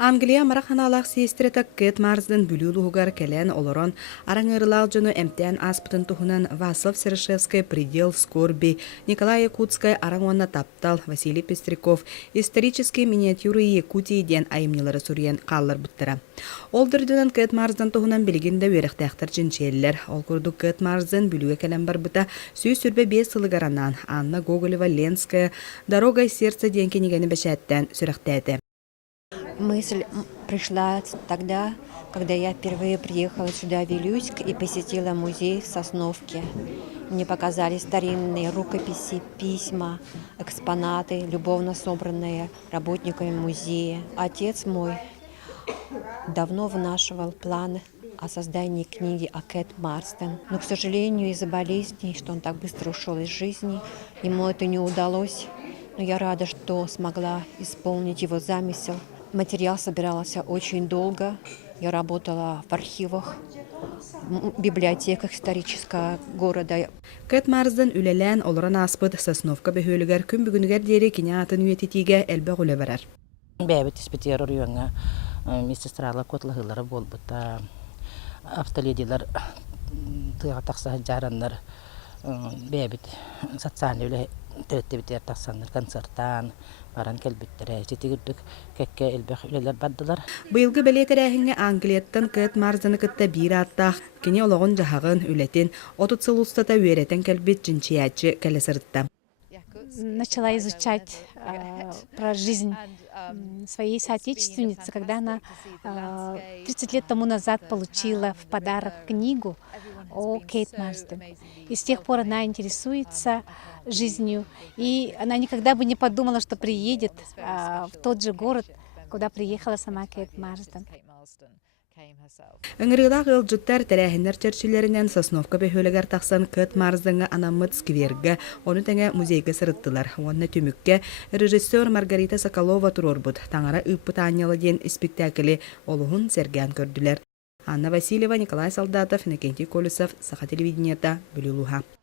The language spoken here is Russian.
Англия мараханалах сейстретак Кэт Марсден бүлүүлугар келен олорон араңырылал жону эмтен аспытын тухунан Васлав Серышевская предел скорби, Николай Якутская араңуанна таптал, Василий Пестряков исторические миниатюры Якутии ден айымнылары сурьен қаллар бұттыра. Олдырдынан Кэт Марсден тухунан білгенде веріқтәқтір жинчеллер. Ол күрді Кэт Марсден бүлуге келен бар бұта сүй сүрбе 5 сылыгаранан Анна Гоголева Ленская «Дорогой сердца» денкенегені бәшәттен сүріқтәді. Мысль пришла тогда, когда я впервые приехала сюда, в Вилюйск, и посетила музей в Сосновке. Мне показали старинные рукописи, письма, экспонаты, любовно собранные работниками музея. Отец мой давно вынашивал планы о создании книги о Кэт Марсден. Но, к сожалению, из-за болезней, что он так быстро ушел из жизни, ему это не удалось. Но я рада, что смогла исполнить его замысел. Материал собирался очень долго. Я работала в архивах, в библиотеках исторического города. Кэт Марсден үлелен олоран аспыт Сосновка бөхөлігер күн бүгінігер дері кене атын үйететіге әлбі ғылы барар. Бәбіт іспетер ұрыуыңа медсестрала котлығылары болбыта, автоледилер тыға тақса жарандар, бәбіт социальный үлі тәреттебітер тақсандар, концерттан, баран кәлбіттірі, жетігірдік кәкке әлбәқ үлелер баддылар. Бұйылғы бәлетер әхіңе Англияттан Кэт Марсдені кітті бір аттақ, кене олығын жағығын үлетін, отыт сыл ұстата өйретін кәлбет жинчиячы кәлесірітті. Начала изучать про жизнь своей соотечественницы, когда она 30 лет тому назад получила в подарок книгу о Кэт Марсден. И с тех пор она интересуется жизнью, и она никогда бы не подумала, что приедет в тот же город, куда приехала сама Кэт Марсден. Ыңырыла ғылжыттар тәрәхінер чәрчілерінен Сосновка бөхөлігер тақсан Кэт Марсденға анамыт скверге, оны тәңе музейге сырыттылар. Онына түмікке режиссер Маргарита Соколова тұрорбуд. Таңара үппіт анялы ден спектаклі олығын сәрген көрділер. Анна Васильева, Николай Солдатов, Иннокентий Колесов, Саха телевидениета, Бүлілуха.